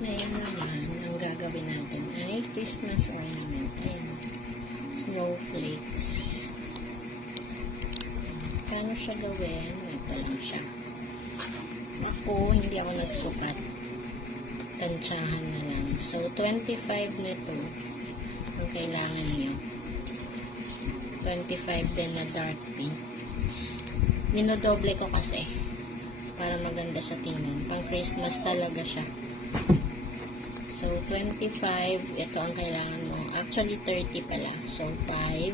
Ngayon naman, ang gagawin natin ay Christmas ornament. Ayan. Snowflakes. Paano siya gawin? Ito lang siya. Ako, hindi ako nagsukat. Tansyahan na lang. So, 25 nito ang kailangan niyo. 25 din na dark pink. Ninodoble ko kasi para maganda siya tingnan. Pang Christmas talaga siya. So, 25, ito ang kailangan mo. Actually, 30 pala. So, 5,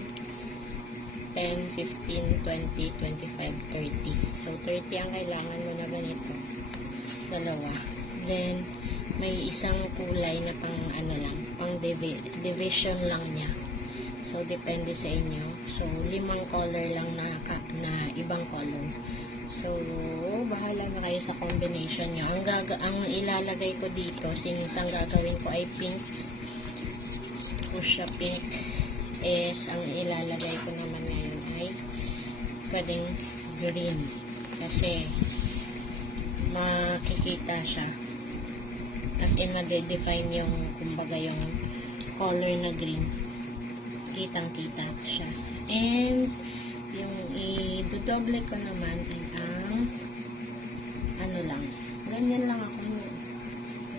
10, 15, 20, 25, 30. So, 30 ang kailangan mo na ganito. Dalawa. Then, may isang kulay na pang ano lang, pang division lang niya. So, depende sa inyo. So, 5 color lang na ibang color. So, bahala na kayo sa combination nyo. Ang ilalagay ko dito, since ang gagawin ko ay pink, fuchsia pink, is ang ilalagay ko naman ngayon ay pwedeng green. Kasi, makikita siya. As in, ma-define yung, kumbaga, yung color na green. Kitang-kita siya. And, yung i-double ko naman ay ang ano lang. Ganyan lang ako.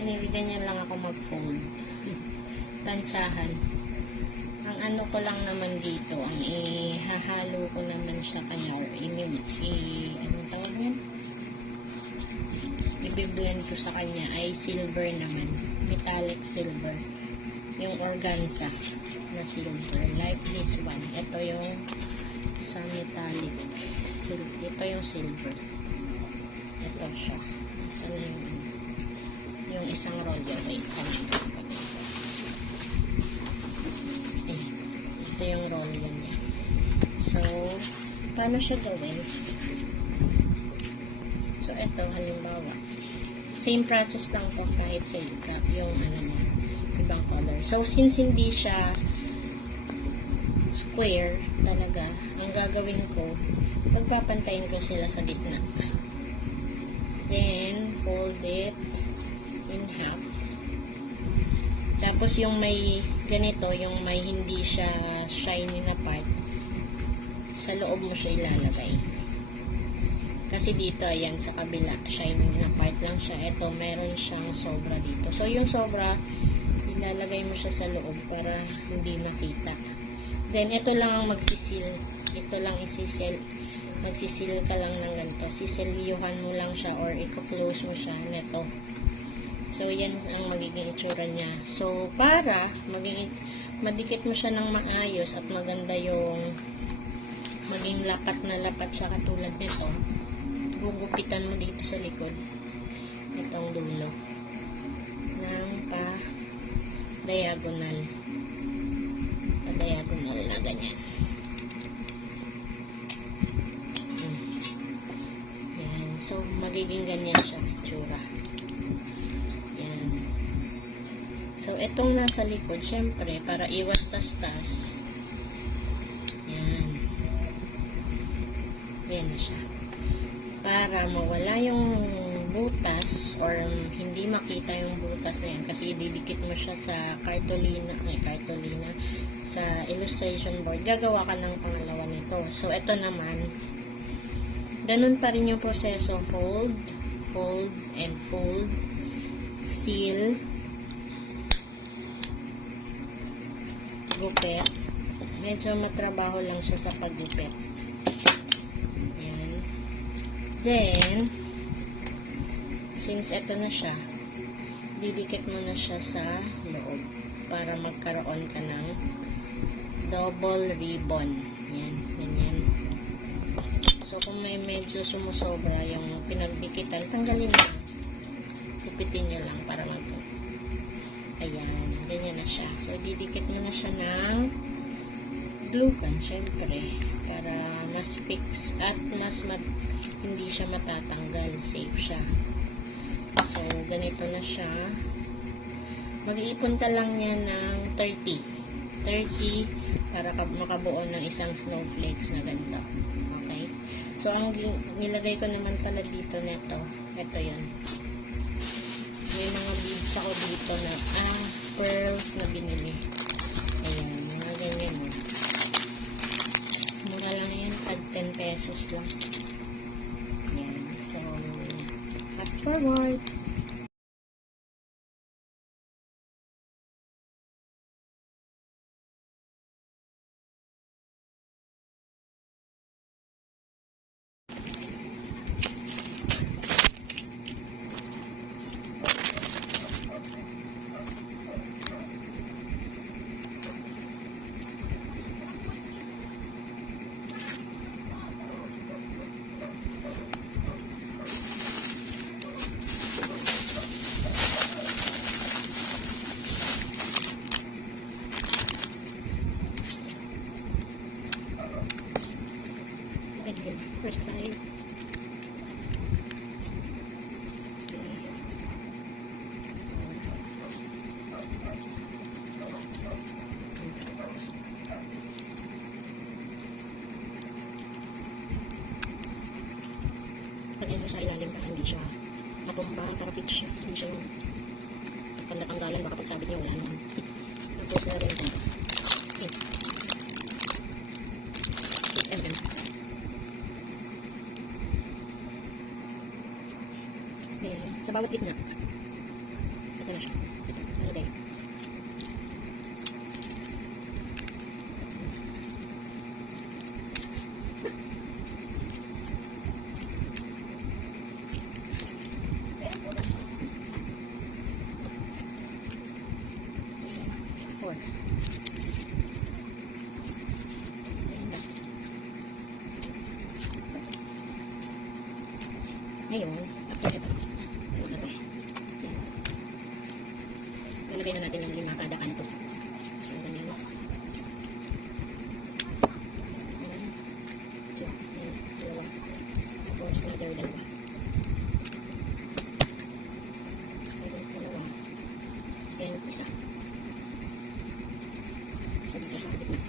Anyway, ganyan lang ako mag-fold. Tansyahan. Ang ano ko lang naman dito, ang ihahalo ko naman siya kanya, or anong tawag yan? I-blend ko sa kanya ay silver naman. Metallic silver. Yung organza na silver. Like this one. Ito yung sa metallic. Ito yung silver. Ito siya. Isa na yung isang roll yun. Wait. Ayan. Ito yung roll yun niya. So, paano siya gawin? So, ito, halimbawa. Same process lang to kahit sa yung ano niya. Ibang color. So, since hindi siya square talaga, ang gagawin ko, pagpapantayin ko sila sa gitna. Then, fold it in half. Tapos, yung may ganito, yung may hindi siya shiny na part, sa loob mo siya ilalagay. Kasi dito, ayan, sa kabila, shiny na part lang siya. Ito, meron siyang sobra dito. So, yung sobra, ilalagay mo siya sa loob para hindi makita. Then, ito lang ang magsisil. Ito lang isisil. Magsisil ka lang ng ganito. Sisiliuhan mo lang siya or i-close mo siya neto. So, yan ang magiging itsura niya. So, para madikit mo siya ng maayos at maganda yung maging lapat na lapat siya katulad nito, gugupitan mo dito sa likod itong dulo ng pa-diagonal na ganyan. Yan. So, magiging ganyan siya itsura. Yan. So, itong nasa likod, syempre, para iwas tas-tas, yan. Yan na siya. Para mawala yung butas or hindi makita yung butas na yan kasi ididikit mo siya sa cartolina sa illustration board. Gagawa ka ng pangalawa nito. So, ito naman, ganun pa rin yung proseso. Fold, fold, and fold. Seal. Gupit. Medyo matrabaho lang siya sa paggupit. Then, since ito na siya, didikit mo na siya sa loob para magkaroon ka ng double ribbon. Yan, ganyan. So, kung may medyo sumusobra yung pinagdikitan, tanggalin mo. Kupitin nyo lang para ayan, ganyan na siya. So, didikit mo na siya ng glue gun, syempre, para mas fix at hindi siya matatanggal. Safe siya. So, ganito na siya. Mag-iipon ka lang yan ng 30 para makabuo ng isang snowflakes na ganito. Okay? So, ang nilagay ko naman pala dito neto, ito yan. May mga beads ako dito na, pearls na binili. Ayan, mga ganyan, oh. Mura lang yan, pag 10 pesos lang. Ayan, so, fast forward. First time. Pag ito sa ilalim kasi hindi siya matumba, para-fit siya. Hindi siya yung pag natanggalan, baka pag sabi niya wala naman. Tapos na rin ito. 8mm. Ayan. Sa bawat gitna. Ito na siya. Ano tayo? Ngayon, after ito, lalagay na natin yung 5 kada kanto. So, ganyan. So, dalawa. Tapos, another dalawa. Dalawa. And isa. Isa dito sa gitna.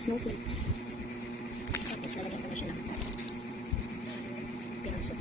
Snowflakes. Tapos lalagyan ko na siya ng piraso.